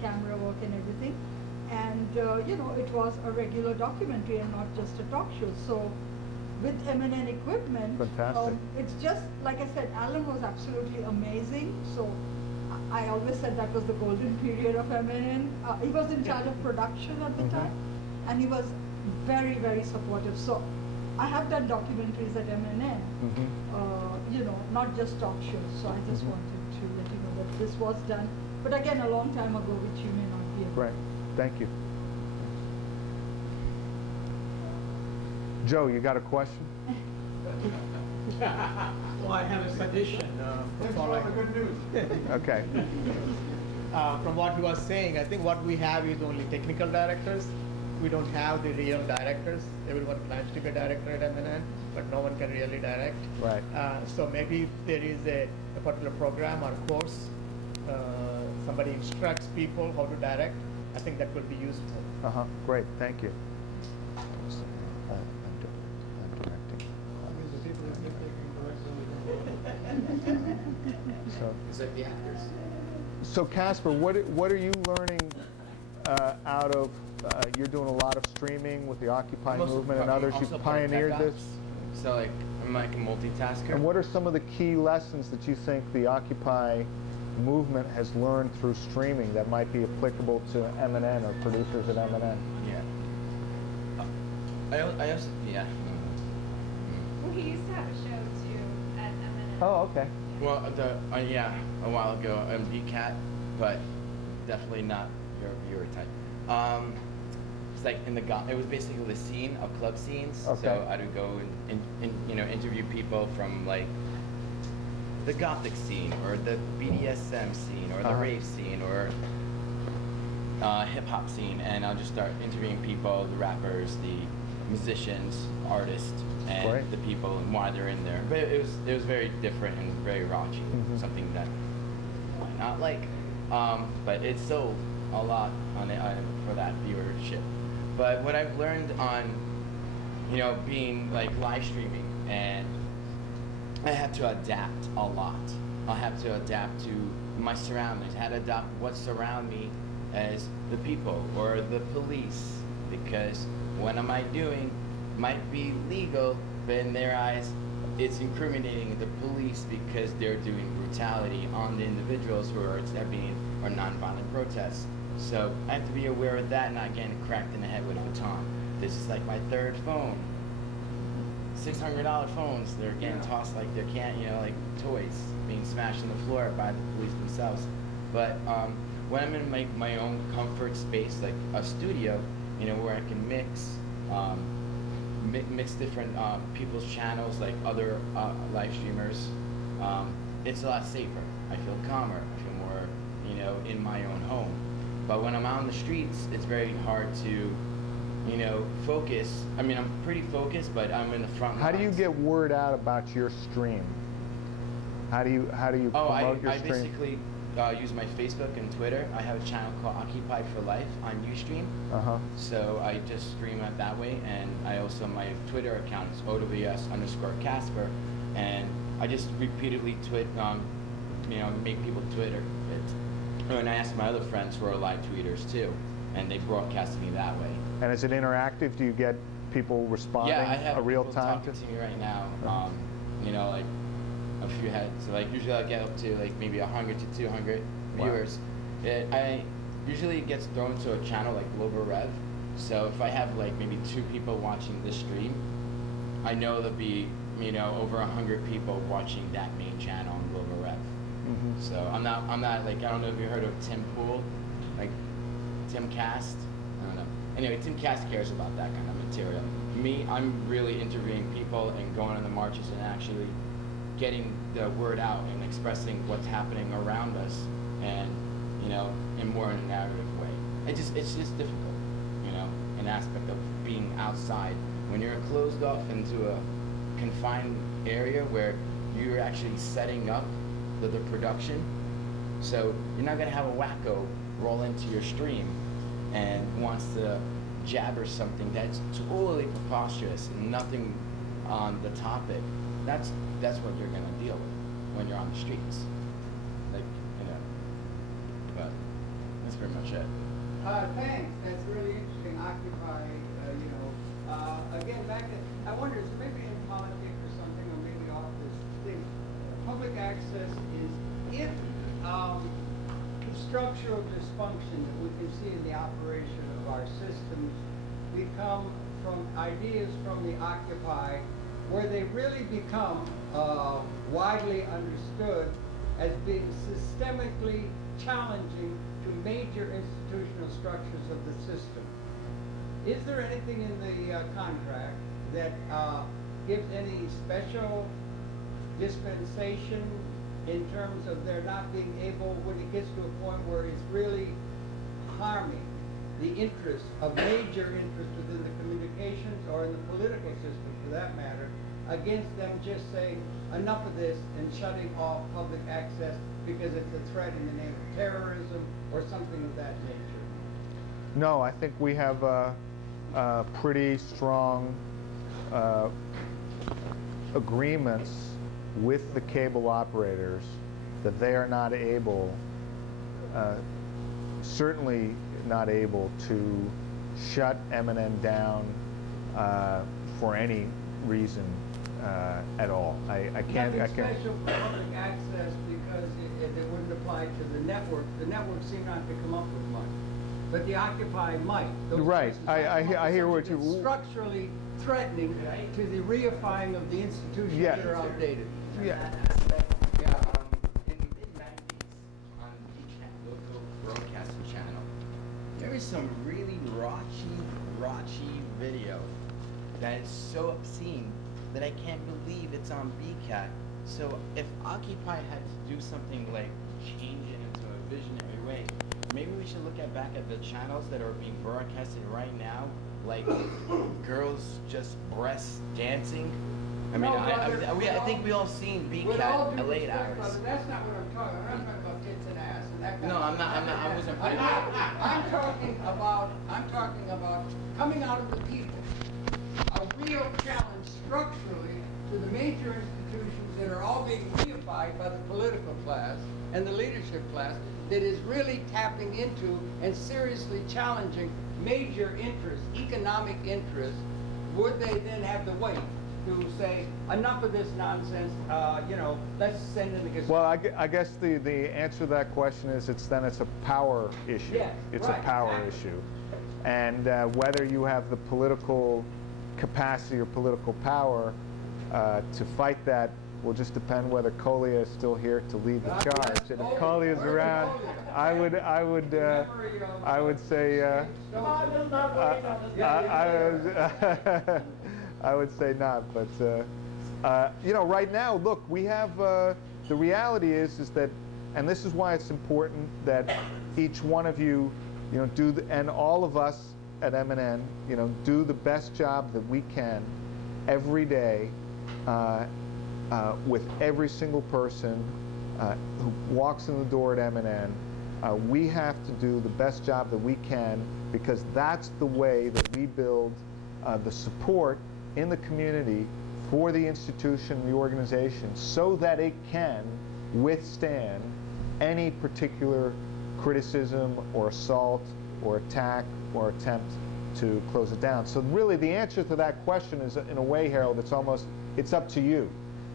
camera work and everything. And you know, it was a regular documentary and not just a talk show. So with M&N equipment, Fantastic. it's just, like I said, Alan was absolutely amazing. So I always said that was the golden period of M&N. He was in charge of production at the time, and he was very, very supportive. So I have done documentaries at M&N, you know, not just talk shows. So I just wanted to let you know that this was done, but again, a long time ago, which you may not be aware. Right. Thank you. Joe, you got a question? Well, I have a suggestion. Good news. Okay. From what he was saying, I think what we have is only technical directors. We don't have the real directors. Everyone plans to be a director at M&N, but no one can really direct. Right. So maybe if there is a particular program or course, somebody instructs people how to direct, I think that could be useful. Great. Thank you. I'm directing. So, It's like the actors. so Casper, what are you learning out of? You're doing a lot of streaming with the Occupy movement and others. You pioneered this. So like I'm like a multitasker. And what are some of the key lessons that you think the Occupy movement has learned through streaming that might be applicable to M&N or producers at M&N? Yeah. I also Well, he used to have a show too at M&M. Oh, okay. Well, yeah, a while ago, BCAT, but definitely not your type. It's like in the it was basically the scene of club scenes. Okay. So I would go and you know, interview people from like the gothic scene or the BDSM scene or the rave scene or hip hop scene, and I'll just start interviewing people, the rappers, the musicians, artists, and the people and why they're in there. But it was very different and very raunchy, something that I might not like, but it sold a lot on it for that viewership. But what I've learned on, you know, being like live streaming, and I have to adapt a lot. I have to adapt to my surroundings. I had to adapt what surround me as the people or the police, because what am I doing might be legal, but in their eyes it's incriminating the police because they're doing brutality on the individuals who are stepping or nonviolent protests. So I have to be aware of that, not getting cracked in the head with a baton. This is like my third phone. $600 phones, they're getting tossed like they're you know, like toys, being smashed on the floor by the police themselves. But when I'm in my own comfort space, like a studio, you know, where I can mix different people's channels, like other live streamers, it's a lot safer. I feel calmer. I feel more, you know, in my own home. But when I'm out on the streets, it's very hard to, you know, focus. I mean, I'm pretty focused, but I'm in the front How lines. do you get word out about your stream? How do you promote your I stream? basically use my Facebook and Twitter. I have a channel called Occupy for Life on Ustream. So I just stream it that way, and I also, my Twitter account is OWS_Casper, and I just repeatedly you know, make people Twitter it. And I ask my other friends who are live tweeters too, and they broadcast me that way. And is it interactive? Do you get people responding? Yeah, I have real people time talking to me right now. You know, like a few heads. So like usually I get up to like maybe 100 to 200 viewers. I usually it gets thrown to a channel like Global Rev. So if I have like maybe 2 people watching this stream, I know there'll be, you know, over 100 people watching that main channel on Global Rev. So I'm not like, I don't know if you heard of Tim Pool, like Tim Cast. I don't know. Anyway, Tim Cast cares about that kind of material. Me, I'm really interviewing people and going on the marches and actually getting the word out and expressing what's happening around us, and, you know, in more in a narrative way. It's just difficult, you know, an aspect of being outside. When you're closed off into a confined area where you're actually setting up the production, so you're not gonna have a wacko roll into your stream and wants to jabber something that's totally preposterous and nothing on the topic. That's what you're gonna deal with when you're on the streets. Like, you know, but that's pretty much it. Thanks. That's really interesting. Occupy, again, back to, I wonder, is maybe in politics or something, or maybe off this thing, public access is, if structural dysfunction that we can see in the operation of our systems become from ideas from the Occupy, where they really become widely understood as being systemically challenging to major institutional structures of the system. Is there anything in the contract that gives any special dispensation in terms of their not being able, when it gets to a point where it's really harming the interests of major interests within the communications or in the political system for that matter, against them just saying enough of this and shutting off public access because it's a threat in the name of terrorism or something of that nature? No, I think we have pretty strong agreements with the cable operators that they are not able, certainly not able to shut M&N down for any reason at all. I can't. Special for public access because it wouldn't apply to the network. The network seem not to come up with much, but the Occupy might. Those right. I hear what you. Structurally threatening to the reifying of the institutions Yeah. that are outdated. Yeah. In the mid-90s, on the local broadcasting channel, there is some really raunchy video that is so obscene that I can't believe it's on BCAT. So if Occupy had to do something like change it into a visionary way, maybe we should look back at the channels that are being broadcasted right now, like girls just breast dancing. I mean, I think we all seen BCAT at late hours. Brother, that's not what I'm talking about. I'm not talking about tits and ass and that kind No, of I'm not. I wasn't putting I'm talking about coming out of the people. A real challenge structurally to the major institutions that are all being reified by the political class and the leadership class that is really tapping into and seriously challenging major interests, economic interests. Would they then have the weight to say, enough of this nonsense, let's send in the gazette? Well, I guess the answer to that question is it's a power issue. Yes, it's right, a power exactly. issue. And whether you have the political capacity or political power to fight that will just depend whether Colia is still here to lead the charge. And if Colia is around, I would say I would say not. But right now, look, we have the reality is that, and this is why it's important that each one of you, and all of us at M&N, do the best job that we can every day with every single person who walks in the door at M&N. We have to do the best job that we can because that's the way that we build the support in the community for the institution, the organization, so that it can withstand any particular criticism or assault or attack or attempt to close it down. So really the answer to that question is, in a way, Harold, it's up to you,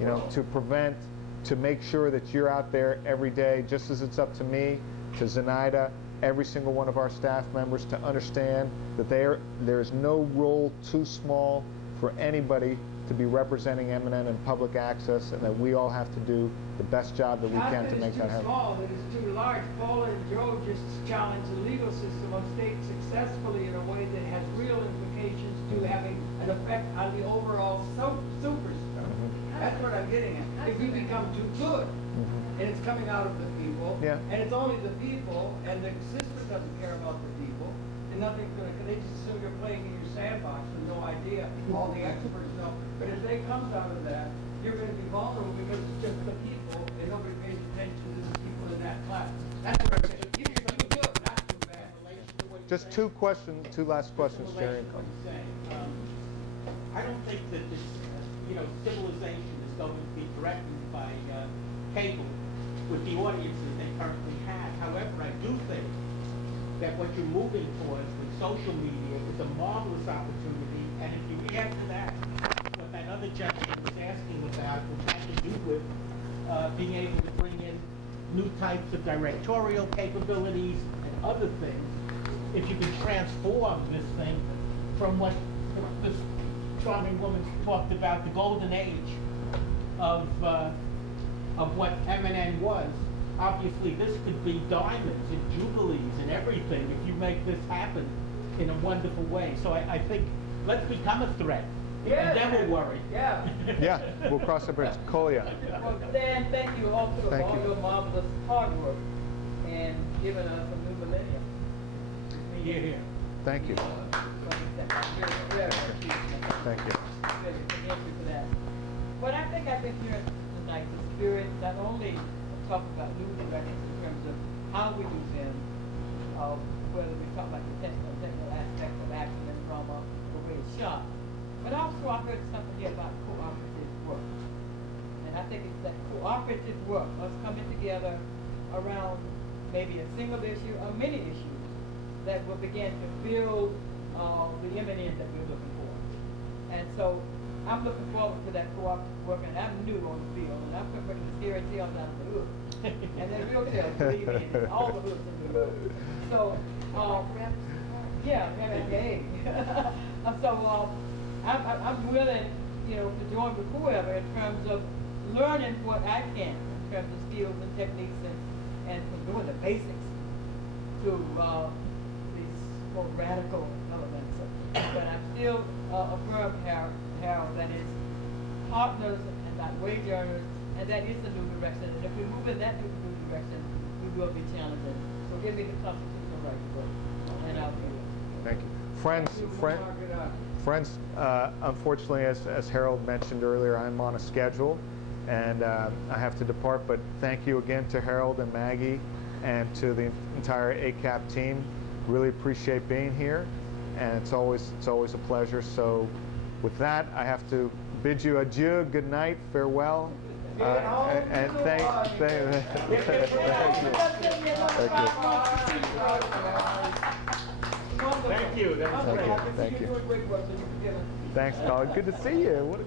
to prevent, to make sure that you're out there every day, just as it's up to me, to Zenaida, every single one of our staff members, to understand that there is no role too small for anybody to be representing M&N and public access, and that we all have to do the best job that we can to make that happen. Not that it's too small, that it's too large. Paula and Joe just challenged the legal system of state successfully in a way that has real implications to having an effect on the overall superstructure. That's what I'm getting at. If we become too good, and it's coming out of the people, and it's only the people, and the system doesn't care about the people, and nothing's going to, they just assume you're playing in your sandbox with no idea, all the experts know. But if they comes out of that, you're going to be vulnerable because it's just the people, and nobody pays attention to the people in that class. That's what I'm saying. Give yourself too good, not too bad. Just two last questions, Jerry. I don't think that this, civilization is going to be threatened by cable with the audiences they currently have. However, I do think you're moving towards with social media is a marvelous opportunity. And if you add to that what that other gentleman was asking about, which had to do with being able to bring in new types of directorial capabilities and other things, if you can transform this thing from what this charming woman talked about, the golden age of what M&N was. Obviously, this could be diamonds and jubilees and everything if you make this happen in a wonderful way. So I think let's become a threat, and then we'll worry. Yeah. Yeah, we'll cross the bridge. Kolia. Well, Dan, thank you also for Thank all you. your marvelous hard work and giving us a new millennium. Here, here. Thank you. Thank you. Thank you for that. But I think I've been hearing tonight the spirit not only talk about new directions in terms of how we do them, whether we talk about the technical aspect of action and drama, the way it's shot, but also I heard something here about cooperative work. And I think it's that cooperative work, us coming together around maybe a single issue or many issues that will begin to build the M&N that we're looking for. And so I'm looking forward to that cooperative work, and I'm new on the field, and I'm going to bring the scary tails out of the hood. And then real tails, believe me, all the hoods in the hood. So, yeah, hey. So I'm willing, to join with whoever in terms of learning what I can in terms of skills and techniques and from doing the basics to these more radical elements. But I'm still a firm Harold, that is partners and not wage earners, and that is the new direction. And if we move in that new direction, we will be challenging. So give me the constitutional right to vote, and I'll do it. Thank you. Friends, unfortunately, as Harold mentioned earlier, I'm on a schedule, and I have to depart, but thank you again to Harold and Maggie and to the entire ACAP team. Really appreciate being here, and it's always a pleasure. So with that, I have to bid you adieu, good night, farewell, and thank you. Thank you. That was great. Thank you. Thanks, Colin. Good to see you. What a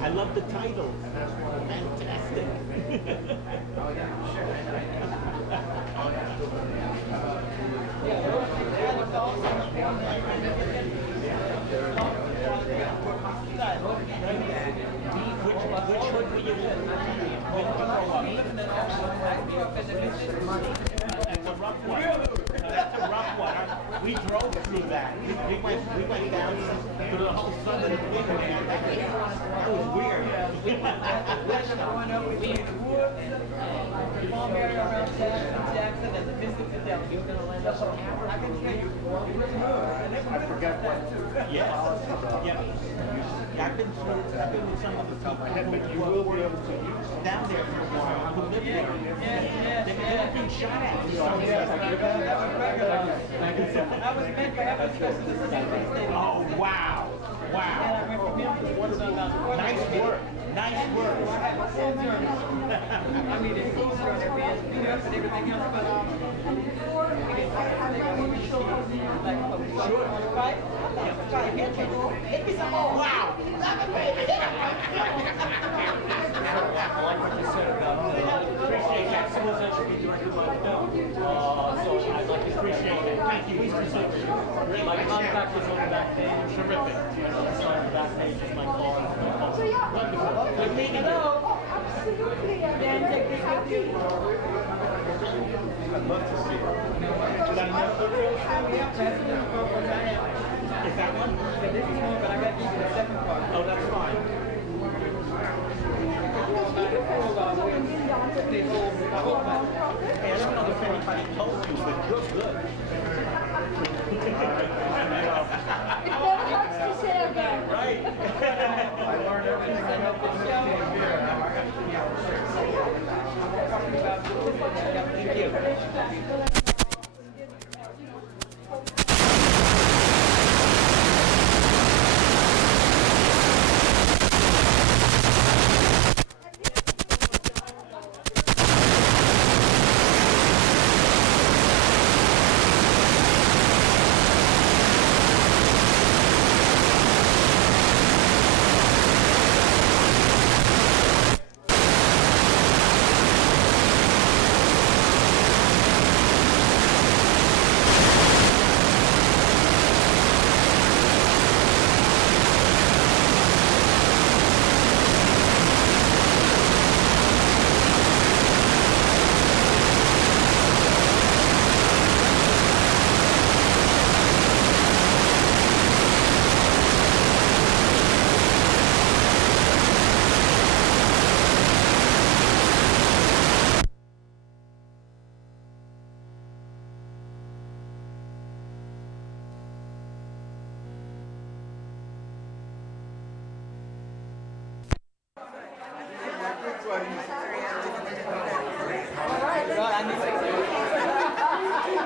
I love the title. Fantastic. Which hood were you in? That's a rough one. That's a rough one. We drove through that. We went down to the whole southern thing there. That was weird. Jackson and the Mississippi Delta. I can tell you, I forgot that too. Yes. Yeah. I've been with some of the people who will be able to use down there for a while, who live there. They've been shot at. I was meant for ever. Oh, wow. Wow. Nice work. Nice work. I have a full journey. I mean, it's full journey, being beat up and everything else, but And before I want to show how we like, right? Try to hit me some more. Wow. I like what you said about appreciate that. Schools that should be directed by the bill. So I'd like to appreciate that. Thank you. My contact was on the back page. Terrific. So on the back page is my card. So yeah. Wonderful. Good meeting you. Oh, absolutely. And Then take this with you. I'd love to see it. Is that enough for you? Yeah, that's the purpose I have. Is that one? But this is one, but I got to give you the second part. Oh, that's fine. Hey, I don't know if anybody told you, but you're good. it never hurts to say again. Right. I learned everything I know from this team here. Thank you.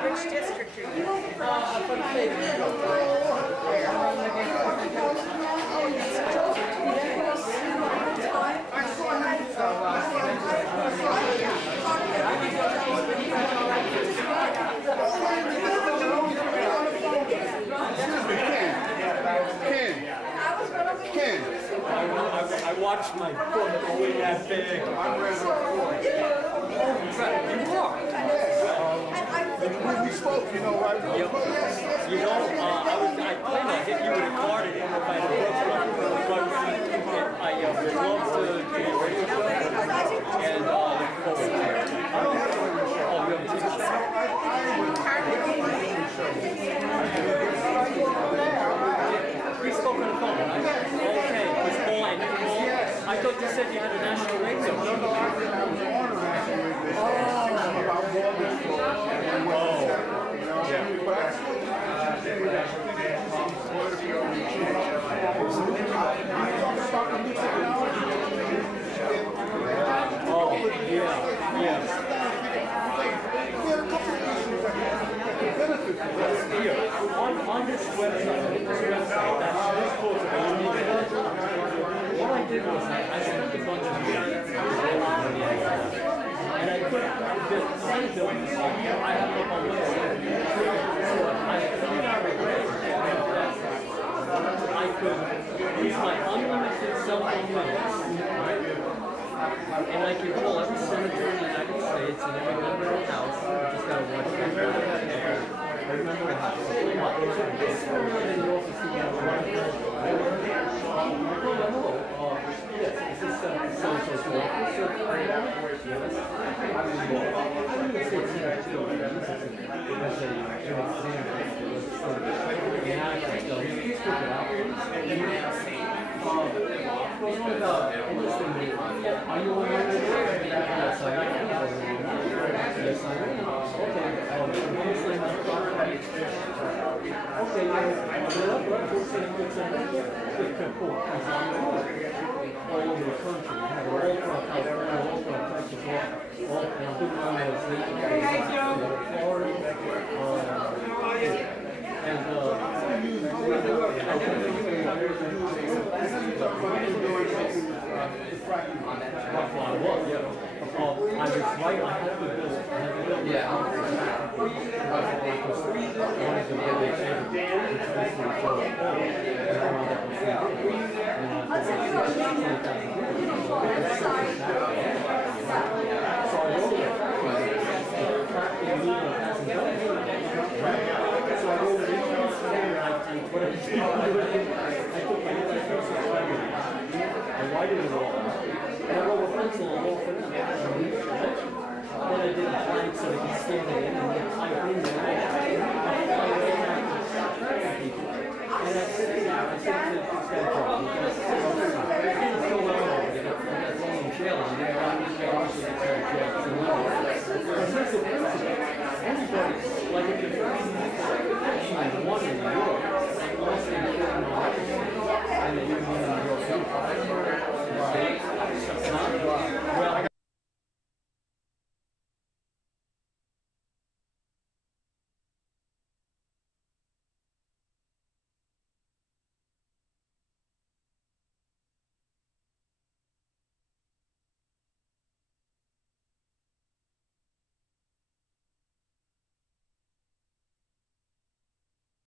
Which district are you in? I watched my foot go in that big. I'm ready for it. You are. When we spoke, you know, right? You know, I planned on hitting you with a card and if I had but I would love to do a radio show and I don't have a radio show. Oh, you have a TV show? We spoke on the phone, right? Okay, was Paul and I thought you said you had a national radio show. No, I was on a national radio show about mortgage fraud. Oh, yeah. On this website, that's supposed to be what I did was I spent a bunch of years and I put the site buildings I have up on website. So I figured out a way that I could use my unlimited cell phone minutes, right? And I can call every senator in the United States and every member of the House. I just gotta watch that. Every member of the House. And you also see me on the right hand. Hello. Yes, this is so-and-so's office. Yes. I didn't say senator too. This is an example. Yeah, I can tell you. Please look it up. Are you aware of this? Yes, I am. Yes, I am. Okay. All over the country. All from California, all from Texas, all from Florida, and right, I had to build. I widened it all. And I wrote a pencil all for them. Then I did a blank so they could scan it in and then type in the name. And I said, yeah, I said to this guy, because it's so well over. They got in jail and they're not in jail, so they got in jail.